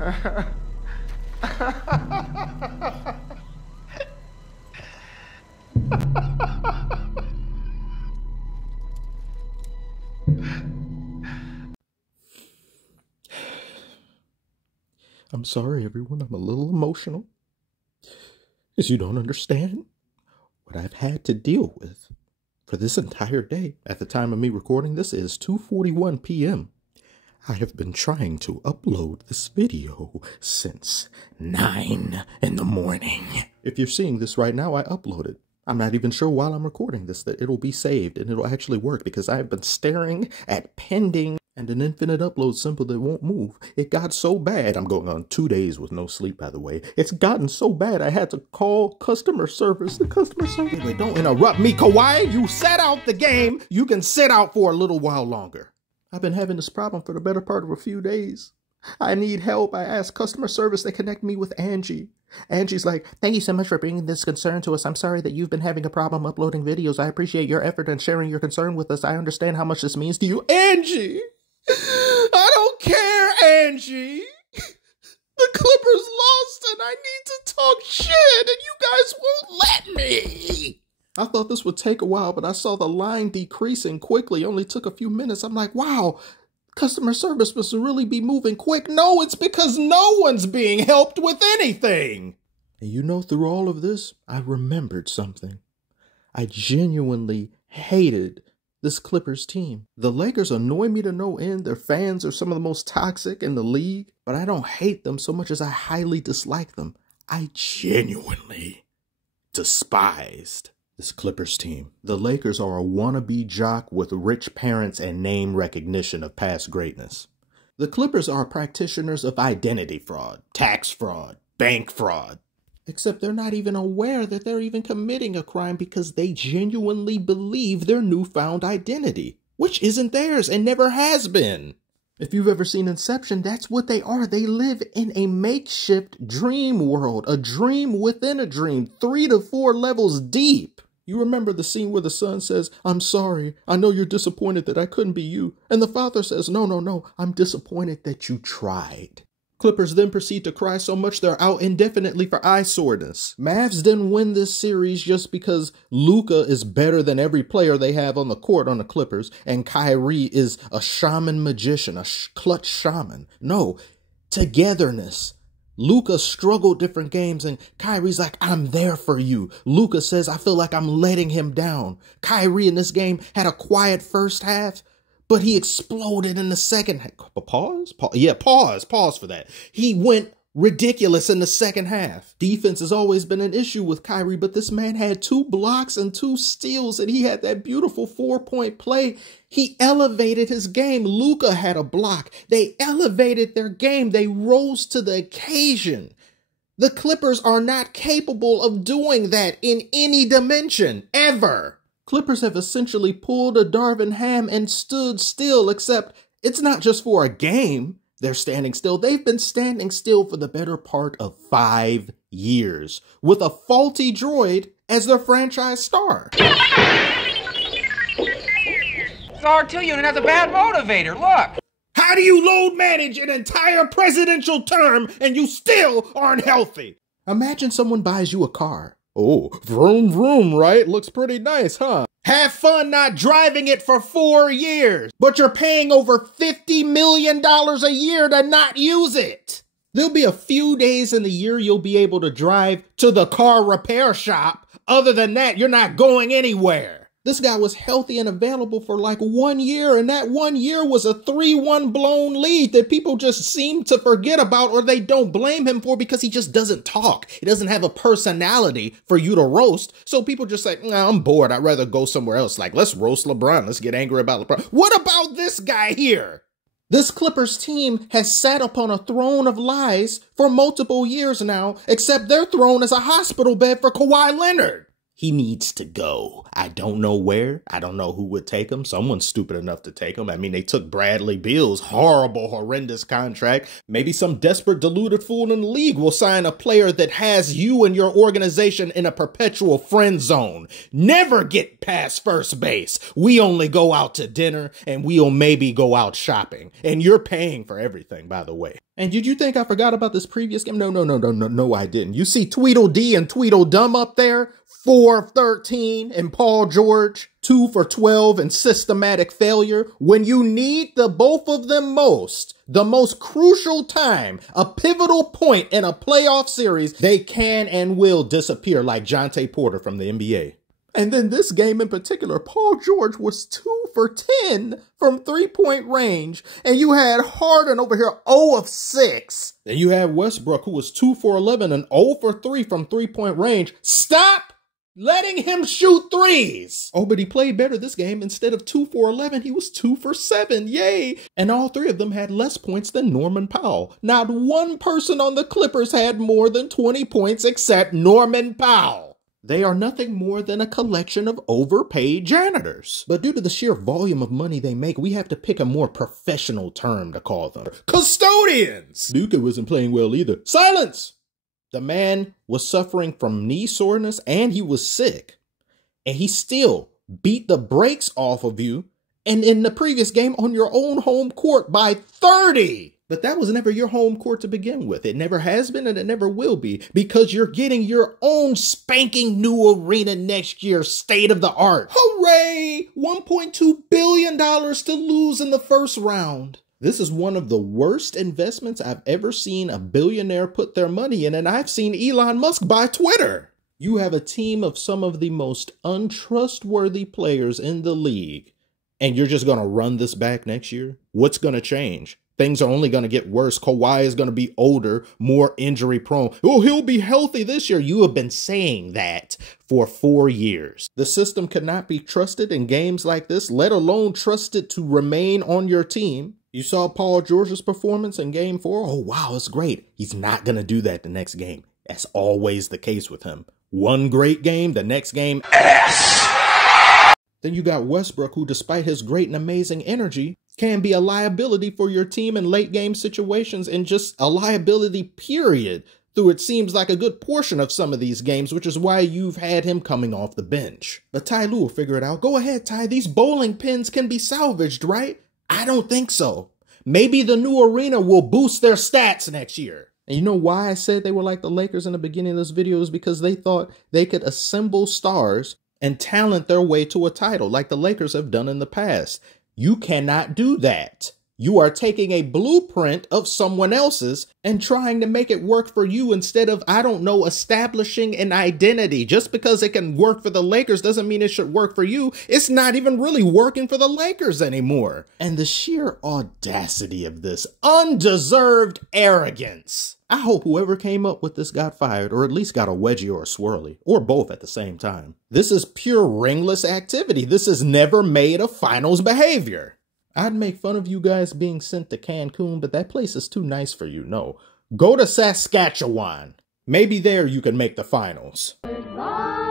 I'm sorry, everyone. I'm a little emotional. Because you don't understand what I've had to deal with for this entire day. At the time of me recording this, it is 2:41 p.m. I have been trying to upload this video since 9 in the morning. If you're seeing this right now, I uploaded. I'm not even sure while I'm recording this that it'll be saved and it'll actually work because I have been staring at pending and an infinite upload symbol that won't move. It got so bad. I'm going on 2 days with no sleep, by the way. It's gotten so bad I had to call customer service. The customer service. Wait, don't interrupt me, Kawhi. You sat out the game. You can sit out for a little while longer. I've been having this problem for the better part of a few days. I need help. I asked customer service. They connect me with Angie. Angie's like, thank you so much for bringing this concern to us. I'm sorry that you've been having a problem uploading videos. I appreciate your effort and sharing your concern with us. I understand how much this means to you. Angie! I don't care, Angie! The Clippers lost and I need to talk shit and you guys won't let me! I thought this would take a while, but I saw the line decreasing quickly. It only took a few minutes. I'm like, wow, customer service must really be moving quick. No, it's because no one's being helped with anything. And you know, through all of this, I remembered something. I genuinely hated this Clippers team. The Lakers annoy me to no end. Their fans are some of the most toxic in the league, but I don't hate them so much as I highly dislike them. I genuinely despised this Clippers team. The Lakers are a wannabe jock with rich parents and name recognition of past greatness. The Clippers are practitioners of identity fraud, tax fraud, bank fraud. Except they're not even aware that they're even committing a crime because they genuinely believe their newfound identity, which isn't theirs and never has been. If you've ever seen Inception, that's what they are. They live in a makeshift dream world, a dream within a dream, 3 to 4 levels deep. You remember the scene where the son says, I'm sorry, I know you're disappointed that I couldn't be you. And the father says, no, I'm disappointed that you tried. Clippers then proceed to cry so much they're out indefinitely for eye soreness. Mavs didn't win this series just because Luka is better than every player they have on the court on the Clippers, and Kyrie is a shaman magician, a clutch shaman. No, togetherness. Luka struggled different games, and Kyrie's like, I'm there for you. Luka says, I feel like I'm letting him down. Kyrie in this game had a quiet first half, but he exploded in the second half. Pause for that. He went ridiculous in the second half. Defense has always been an issue with Kyrie, but this man had 2 blocks and 2 steals, and he had that beautiful 4-point play. He elevated his game. Luka had a block. They elevated their game. They rose to the occasion. The Clippers are not capable of doing that in any dimension, ever. Clippers have essentially pulled a Darvin Ham and stood still, except it's not just for a game they're standing still. They've been standing still for the better part of 5 years with a faulty droid as their franchise star. It's an R2 unit has a bad motivator, look. How do you load manage an entire presidential term and you still aren't healthy? Imagine someone buys you a car. Oh, vroom vroom, right? Looks pretty nice, huh? Have fun not driving it for 4 years, but you're paying over $50 million a year to not use it. There'll be a few days in the year you'll be able to drive to the car repair shop. Other than that, you're not going anywhere. This guy was healthy and available for like 1 year, and that 1 year was a 3-1 blown lead that people just seem to forget about, or they don't blame him for because he just doesn't talk. He doesn't have a personality for you to roast, so people just say, nah, I'm bored, I'd rather go somewhere else. Like, let's roast LeBron, let's get angry about LeBron. What about this guy here? This Clippers team has sat upon a throne of lies for multiple years now, except their throne is a hospital bed for Kawhi Leonard. He needs to go. I don't know where. I don't know who would take him. Someone's stupid enough to take him. I mean, they took Bradley Beal's horrible, horrendous contract. Maybe some desperate, deluded fool in the league will sign a player that has you and your organization in a perpetual friend zone. Never get past first base. We only go out to dinner and we'll maybe go out shopping. And you're paying for everything, by the way. And did you think I forgot about this previous game? No, I didn't. You see Tweedledee and Tweedledum up there? 4 of 13 and Paul George, 2 for 12 and systematic failure. When you need the both of them most, the most crucial time, a pivotal point in a playoff series, they can and will disappear like Jonte Porter from the NBA. And then this game in particular, Paul George was 2 for 10 from three-point range. And you had Harden over here 0 of 6. And you had Westbrook who was 2 for 11 and 0 for 3 from three-point range. Stop letting him shoot threes. Oh, but he played better this game. Instead of 2 for 11, he was 2 for 7. Yay. And all three of them had less points than Norman Powell. Not one person on the Clippers had more than 20 points except Norman Powell. They are nothing more than a collection of overpaid janitors. But due to the sheer volume of money they make, we have to pick a more professional term to call them. Custodians! Luka wasn't playing well either. Silence! The man was suffering from knee soreness and he was sick. And he still beat the brakes off of you. And in the previous game on your own home court by 30. But that was never your home court to begin with. It never has been and it never will be because you're getting your own spanking new arena next year, state of the art. Hooray! $1.2 billion to lose in the first round. This is one of the worst investments I've ever seen a billionaire put their money in, and I've seen Elon Musk buy Twitter. You have a team of some of the most untrustworthy players in the league, and you're just going to run this back next year? What's going to change? Things are only going to get worse. Kawhi is going to be older, more injury prone. Oh, he'll be healthy this year. You have been saying that for 4 years. The system cannot be trusted in games like this, let alone trusted to remain on your team. You saw Paul George's performance in game 4. Oh, wow, it's great. He's not going to do that the next game. That's always the case with him. One great game, the next game, ass. Then you got Westbrook, who despite his great and amazing energy, can be a liability for your team in late game situations and just a liability period through it seems like a good portion of some of these games, which is why you've had him coming off the bench. But Ty Lue will figure it out. Go ahead, Ty. These bowling pins can be salvaged, right? I don't think so. Maybe the new arena will boost their stats next year. And you know why I said they were like the Lakers in the beginning of this video is because they thought they could assemble stars and talent their way to a title like the Lakers have done in the past. You cannot do that. You are taking a blueprint of someone else's and trying to make it work for you instead of, I don't know, establishing an identity. Just because it can work for the Lakers doesn't mean it should work for you. It's not even really working for the Lakers anymore. And the sheer audacity of this undeserved arrogance. I hope whoever came up with this got fired, or at least got a wedgie or a swirly, or both at the same time. This is pure ringless activity. This has never made a finals behavior. I'd make fun of you guys being sent to Cancun, but that place is too nice for you. No, go to Saskatchewan. Maybe there you can make the finals. Goodbye.